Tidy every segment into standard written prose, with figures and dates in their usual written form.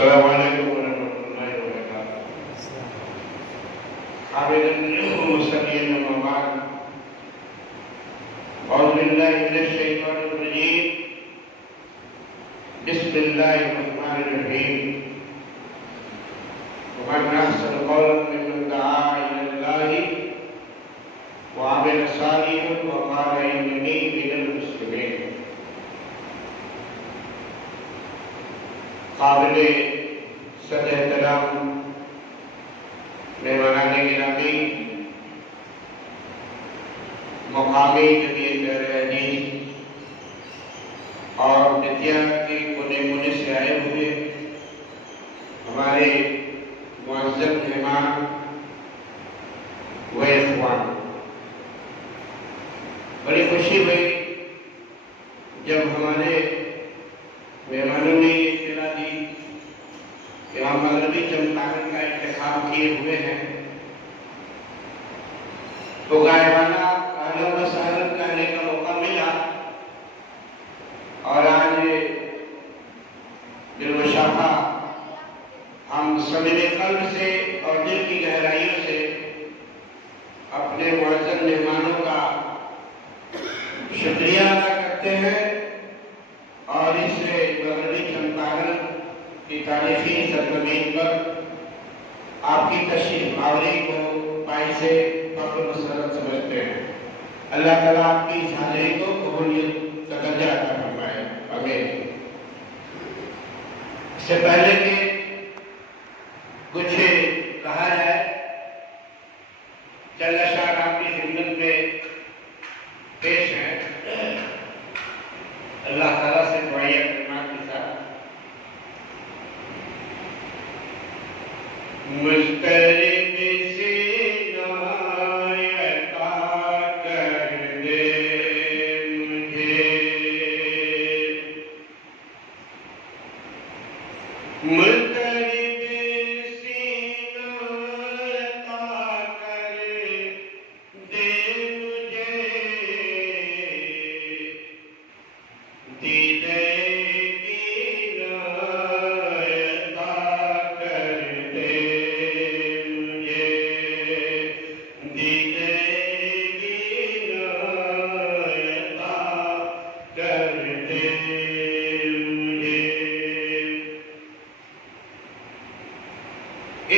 अस्सलामु अलैकुम वरहमतुल्लाहि वबरकातुहू। बिस्मिल्लाहिर्रहमानिर्रहीम। वमन अहसनु क़ौलन मिम्मन दआ इलल्लाहि व अमिला सालिहन व क़ाला इन्ननी मिनल मुस्लिमीन। काबिले सद-ए-एहतराम मेहमानान गिरामी, मुकामी जमीयत हदीस और विद्या के कोने कोने से आए हुए हमारे मुअज़्ज़ज़ मेहमान व इख़वान, बड़ी खुशी हुई जब हमारे मेहमानों ने ये इत्तला दी कि हम मगरबी चंपारण का इंतखाब किए हुए हैं, तो गायबाना अहलन व सहलन कहने का मौका मिला। और आज बिलवशाखा हम समीरे कल्ब से और दिल की गहराइयों से अपने मुअज़्ज़ज़ मेहमानों का शुक्रिया अदा करते हैं और इस मगरबी चंपारण की तारीखी सरजमीन पर आपकी तशरीफ आवरी को बाइसे फख्र व सरत समझते हैं। अल्लाह ताला आपकी इस हाज़िरी को कबूलियत का दर्जा अता फरमाए, आमीन। इससे पहले कि कुछ कहा जाए, चंद अशआर आपकी खिदमत में पेश है। अल्लाह ताला से दुआएं करना के साथ मुस्तरिब से नायता कर दे मुझे, मुस्तरिब से नायता कर दे मुझे, दीदे दीनायता कर दे मुझे, दीदे दीनायता कर दे मुझे।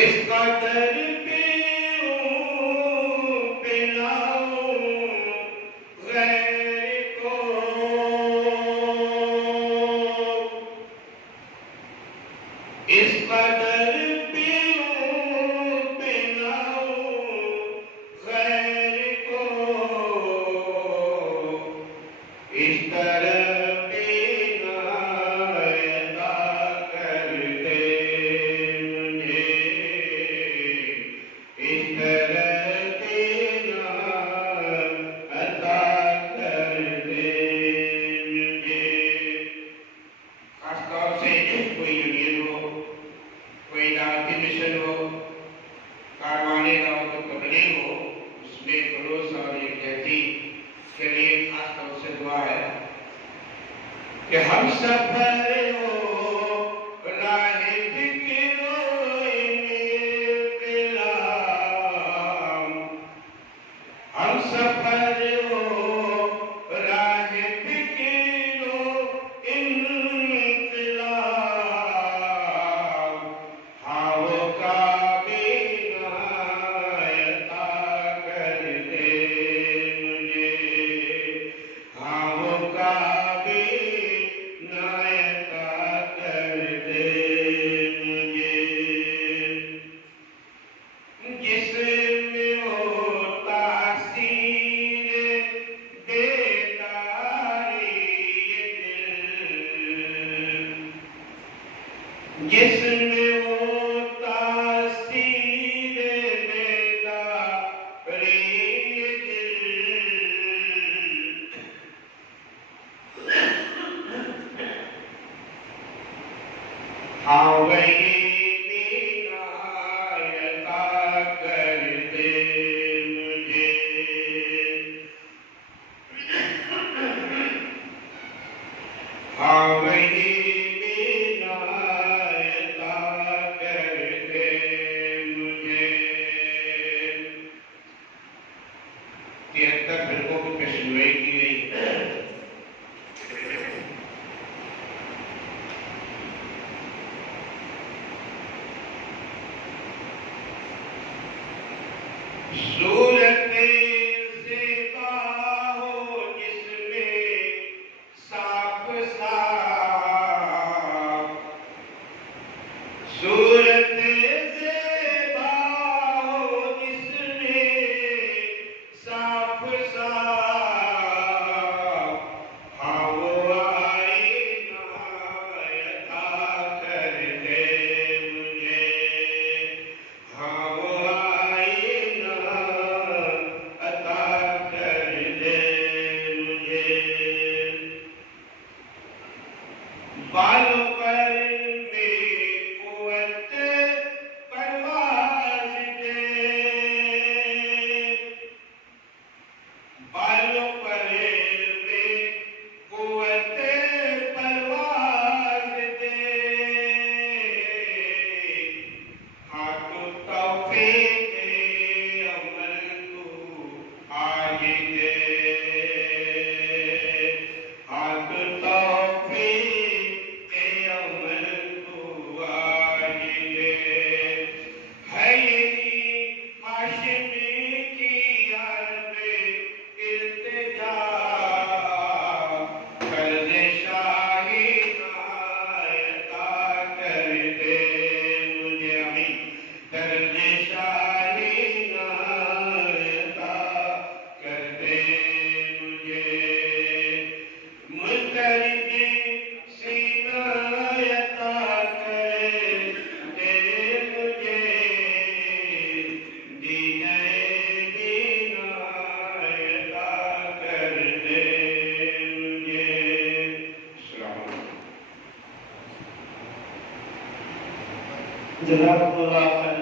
इस कदर पिलाऊं गैर को, इस कदर पिलाऊं गैर को, इस तरह पीनायता कर दे मुझे, इस तरह पीनायता कर दे मुझे। खासतौर से कोई यूनियन हो, कोई दावती मिशन हो, कारवाने दावत तबलीग हो, उसमें खलूस और यकजहती के लिए खास तौर से दुआ है कि हम सफर हो राहे ज़िक्र इंक़िलाब, हम सफर हो राहे ज़िक्र इंक़िलाब, हाँ वो काबीनायता कर दे मुझे, हाँ वो काबीनायता 73 फिरकों की पेशगोई की गई। सूरत ज़ेबा हो जिसमें साफ साफ, सूरत ज़ेबा हो जिसमें साफ साफ, हाँ वो आईना अता कर दे मुझे, हाँ वो आईना अता कर दे मुझे। बालों पर कुव्वत परवाज़ दे, बालों पर कुव्वत परवाज़ दे, हाँ तो तौफ़ीक़ अमल तू आज दे, हाँ तो तौफ़ीक़ अमल तू आज दे। है यही हाशिमी की अर्ज़ इल्तिजा, कर दे शाही अता कर दे मुझे, अमीन। कर दे शाही अता कर दे मुझे, मुस्तरिदी सीना अता कर दे मुझे, दीने दीना अता कर दे मुझे। अस्सलाम वालेकुम। जज़ाकुमुल्लाह खैर।